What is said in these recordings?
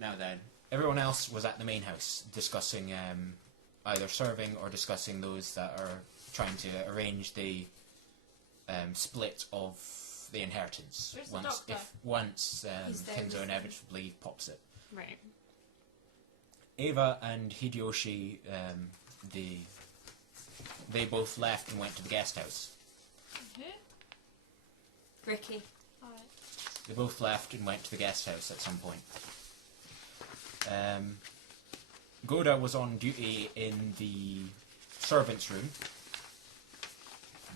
Now then, everyone else was at the main house discussing either serving or discussing those that are trying to arrange the split of the inheritance. Where's the doctor? Once He's there, Kinzo isn't he? inevitably pops it. Right. Ava and Hideyoshi, they both left and went to the guest house. Who? Ricky. Alright. They both left and went to the guest house at some point. Goda was on duty in the servants' room,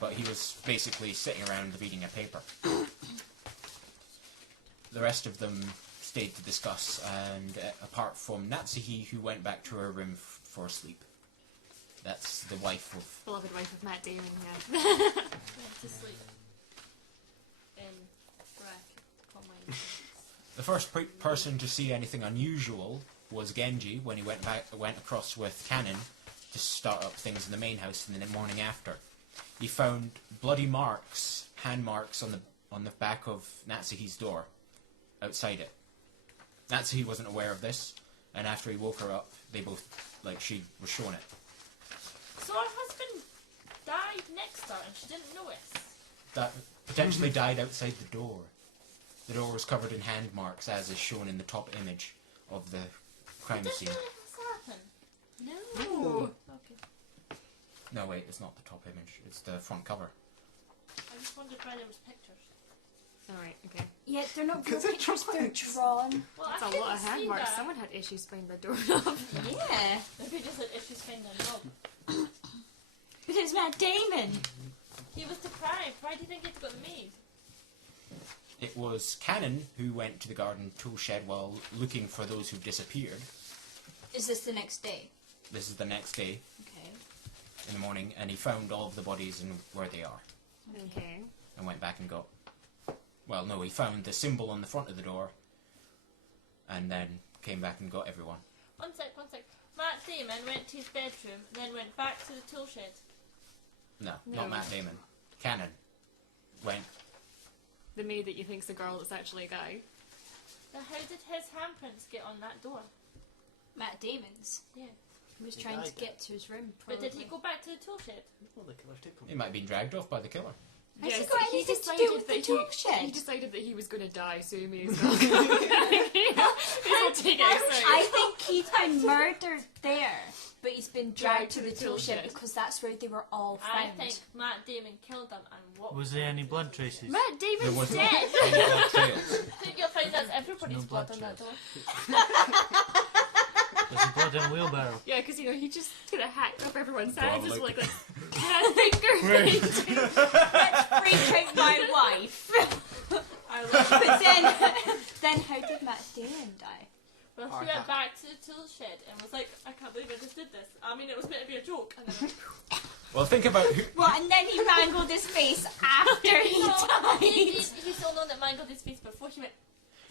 but he was basically sitting around reading a paper. The rest of them stayed to discuss, and apart from Natsuhi, who went back to her room for sleep. That's the wife of... Beloved wife of Matt Damon, yeah. Went to sleep. In bracket. Comment. The first person to see anything unusual was Genji when he went across with Cannon to start up things in the main house in the morning after. He found bloody marks, hand marks on the back of Natsuhi's door, outside it. Natsuhi wasn't aware of this, and after he woke her up, they both, she was shown it. So her husband died next to her and she didn't notice. That potentially died outside the door. The door was covered in hand marks, as is shown in the top image of the crime Did scene. this happen? No. Okay. No, wait, it's not the top image. It's the front cover. I just wondered why there was pictures. Alright, okay. Yeah, they're not real Because they're pictures, they're drawings. drawn. Well, That's I a couldn't lot of hand see marks. that. Someone had issues finding the doorknob. Yeah. Maybe just had issues finding a knob. But it's Matt Damon. He was deprived. Why do you think he had to go to the maid? It was Cannon who went to the garden tool shed while looking for those who've disappeared. Is this the next day? This is the next day Okay. in the morning, and he found all of the bodies and where they are, Okay. and went back and got... Well, no, he found the symbol on the front of the door, and then came back and got everyone. One sec. Matt Damon went to his bedroom and then went back to the tool shed. No, No. not Matt Damon. Cannon went... The maid that you think's a girl that's actually a guy. Now how did his handprints get on that door? Matt Damon's. Yeah. He was He trying to died. get to his room. But did he probably. go back to the tool shed? Well, the killers took He him. might have been dragged off by the killer. Has he Yes, got anything to do with the tool He shed? decided that he was going to die, so he may as well. May as well take it outside. I think he's been murdered there, but he's been dragged to the tool shed because that's where they were all I found. think Matt Damon killed him and what Was there any blood traces? Matt There Damon's wasn't dead! any blood trails. I think you'll find that's everybody's No blood blood on that door. There's a blood in a wheelbarrow. Yeah, because he just kind of hacked up everyone's Well, hands, just like- like fingerprints. Let's freak out my wife. I love it. But then how did Matt Damon die? Well, she went back to the tool shed and was like, I can't believe I just did this. I mean, it was meant to be a joke. And then Well, think about who... Well, and then he mangled his face after he died. He's still known that mangled his face before he went.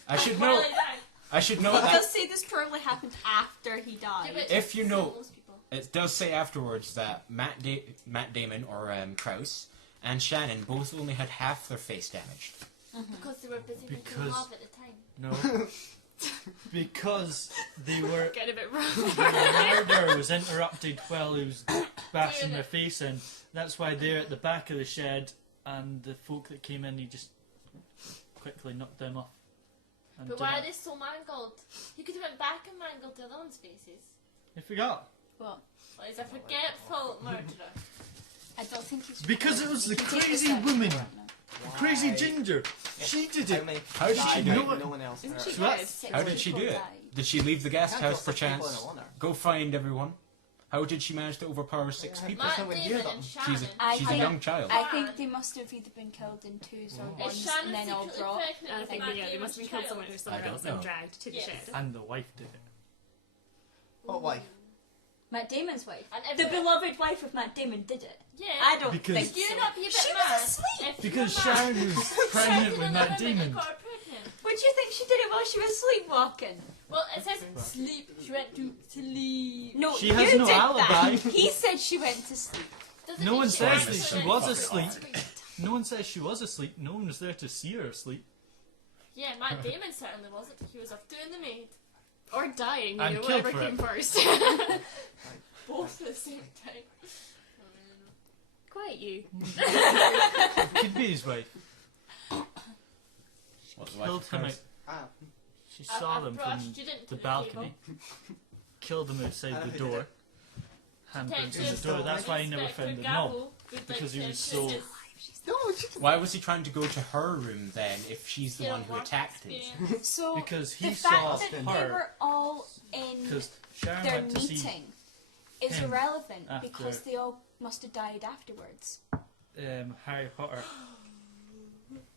I should While know... he died. I should know It that... does say this probably happened after he died. Yeah, but If you know- most people. It does say afterwards that Matt Damon, or Krauss, and Shannon both only had half their face damaged. Because they were busy making Because- love at the time. No. Because they were... Getting a bit rough. The murder was interrupted while he was bashing Doing their it. face in. That's why they're at the back of the shed, and the folk that came in, he just quickly knocked them off. And But why are didn't- they so mangled? He could have went back and mangled the other one's faces. They forgot. Well, Well, he's a forgetful murderer. I don't think he's... Because it was You the can take crazy this out woman. if you want now. Crazy Why? Ginger. She did it. How did she do it? No one else. Isn't heard. she So what? dead? Six How did she do people it? died. Did she leave the guest Can't house kill 6 people perchance? in a honor. Go find everyone? How did she manage to overpower 6 Yeah. people? Matt nowhere near Damon them. and She's Shannon. I she's a think- young child. I think they must have either been killed in twos or Oh. Is ones Shannon and then all secretly dropped. pregnant I with think Matt they must have been Damon's killed child? somewhere I somewhere don't else and know. dragged to the Yes. shed. And the wife did it. What wife? Matt Damon's wife. And The everyone- beloved wife of Matt Damon did it. Yeah. I don't Because- think Would you so. not be a bit She mad was asleep. if you Because were mad? Sharon was pregnant with Matt Women Damon. got her pregnant. Would you think she did it while she was sleepwalking? Well, it says sleep. She went to sleep. No, She you has no did alibi. that. He said she went to sleep. Doesn't No mean one she says actually that she went was to asleep. sleep. No one says she was asleep. No one was there to see her asleep. Yeah, Matt Damon certainly wasn't. He was off doing the maid. Or dying, you I'm know, killed whatever for came it. first. Both at the same time. Quiet you. Could be his wife. What's the Killed wife him of out. Ah, She saw them from brushed you didn't the to balcony. Killed them outside the door. Handprints in the Detective door. That's why he never Inspector found the knob. Gabble would like Because he to was so- introduce no, she Why was he trying to go to her room then if she's the his one who work attacked him? experience. So Because he the saw fact that they her. were all in Because Sharon their went to see meeting is him irrelevant after- because they all must have died afterwards. Harry Potter.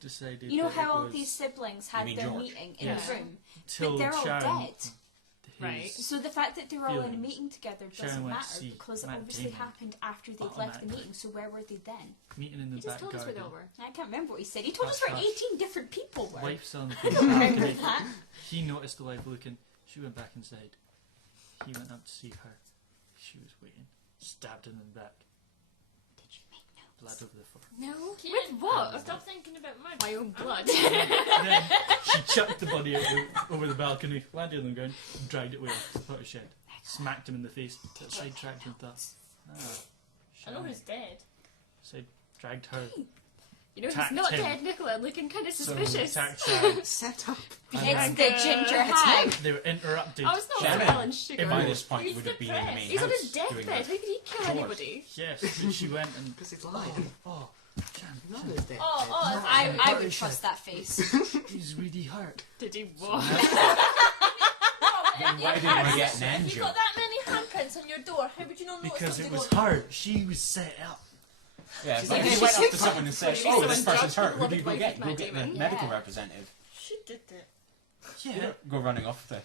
Decided You know that how it all was these siblings You had mean their George? meeting in Yes. a room, till but they're all Sharon, dead. his- Right. So the fact that they were all in a feelings. meeting together Sharon doesn't went to matter see because it Matt obviously Damon. happened after they'd left the Automatically. meeting. So where were they then? meeting in the He just back told us where they garden. all were. I can't remember what he said. He told us That's where right. 18 different people were. Wife's on the I don't remember balcony. that. He noticed the wife looking. She went back inside. He went up to see her. She was waiting. Stabbed him in the back. Did you make notes? Blood over the floor. No. Kieran, With what? Stop thinking about my My own blood. Then she chucked the body over the balcony, landed on the ground, and dragged it away to the photo shed. Smacked him in the face, sidetracked him with that. I know who's dead. So dragged her. You know, he's Tacked not him. dead, Nicola, looking kind of So suspicious. attacked Sharon. set up. It's the ginger hag. They were interrupted. Oh, it's not Shannon, Ellen Sugar. By this point, He's would have been in the main depressed. He's on house his doing deathbed. How that. could he kill Chores. anybody? Yes, and she went and. Because he's lying. Oh, Sharon, No, Sharon, he's dead. Oh, I would trust that face. he's really hurt. Did he what? Then why didn't we get an If angel? you've got that many handprints on your door, how would you not notice Because it something was going her. She was set up. Yeah, She's but like, if you she's went up sick. to someone and said, Maybe "Oh, this someone person's dropped hurt. Who do you go the get? Go Matt get the Damon. medical Yeah. representative." She did it. Yeah. Go running off there.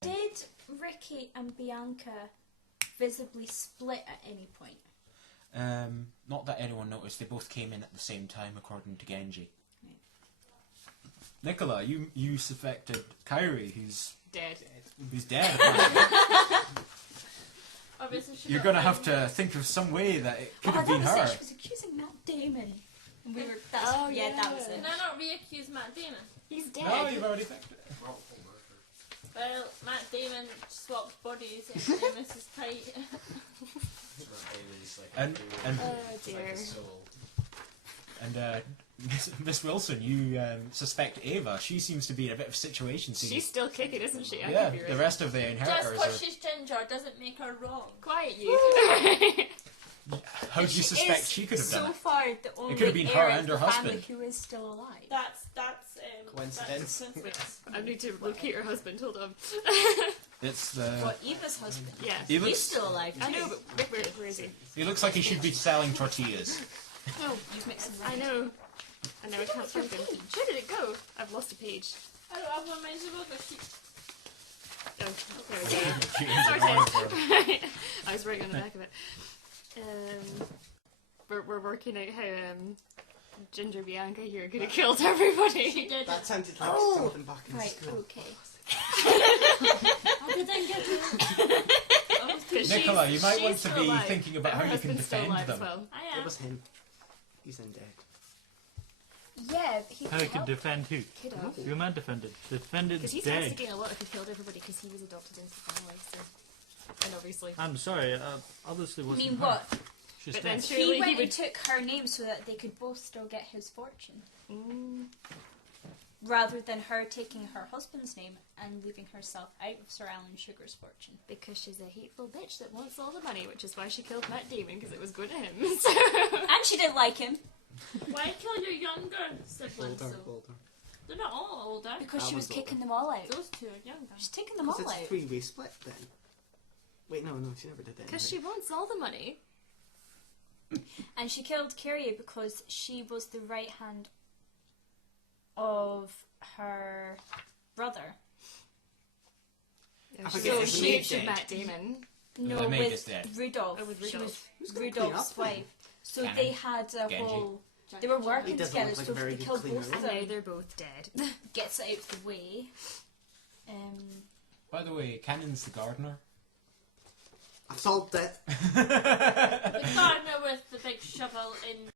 Did Ricky and Bianca visibly split at any point? Not that anyone noticed. They both came in at the same time, according to Genji. Right. Nicola, you suspected Kyrie, who's Dead. dead. apparently. Obviously, she You're got gonna have found. to think of some way that it could I have been thought her. she was accusing Matt Damon. And we were, that's, Oh, yeah, that yeah. was it. Can I not re-accuse Matt Damon? He's dead. No, you've already picked it. Well, Matt Damon swapped bodies and Mrs. Kite. And Oh dear. Miss Wilson, you suspect Ava. She seems to be in a bit of a situation. So She's still kicking, isn't she? I yeah, could be the right. rest of the Just inheritors because are. she's ginger doesn't make her wrong. Quiet you. How do you suspect she could have so done it? far the only could have been her heir of and the her family husband. who is still alive. That's Coincidence. That's coincidence. I need to locate her husband. Hold on. It's the. What, Eva's husband? Yeah. He He's looks. still alive too. I know, but where is he? He looks like he should be selling tortillas. No, he's mixing I know. I know. I can't Where's your find him. page? Where did it go? I've lost a page. I don't have one miserable, but she. Oh, there we go. Sorry. I was writing on the back of it. We're working out how Ginger Bianca here could have killed She everybody. did. That sounded like Oh, something back in Right, school. okay. I didn't get it. 'Cause Nicola, you might she's want to still be alive, thinking about but how her you can husband's still defend alive them. as well. I It am. was him. He's then dead. Yeah, but he How he could defend who? Could have. Your man defended. The defendant's Because he has to dead. gain a lot if he killed everybody because he was adopted into the family. So, and obviously, I'm sorry, obviously I wasn't mean, her. what? She's But dead. then He surely went he would. and took her name so that they could both still get his fortune. Mm, Rather than her taking her husband's name and leaving herself out of Sir Alan Sugar's fortune. because she's a hateful bitch that wants all the money, which is why she killed Matt Damon because it was good to him. So. And she didn't like him Why kill your younger siblings? Older, though? older. They're not all older. because That she was was kicking them all out. Those two are younger. She's taking them Because all it's a out. three-way split then. Wait, no, she never did that. Because she wants all the money. And she killed Kyrie because she was the right hand of her brother. I She forget was his she name should dead. Matt Damon. No, The maid with is dead. Rudolph. Oh, with She Rudolph. was gonna Rudolph's clean up wife. So Canon. they had a Genji. whole. They were He working doesn't together, look like so a very if they good killed cleaner, both of And now them, they're both dead. gets it out of the way. By the way, Cannon's the gardener. I solved it. The gardener with the big shovel in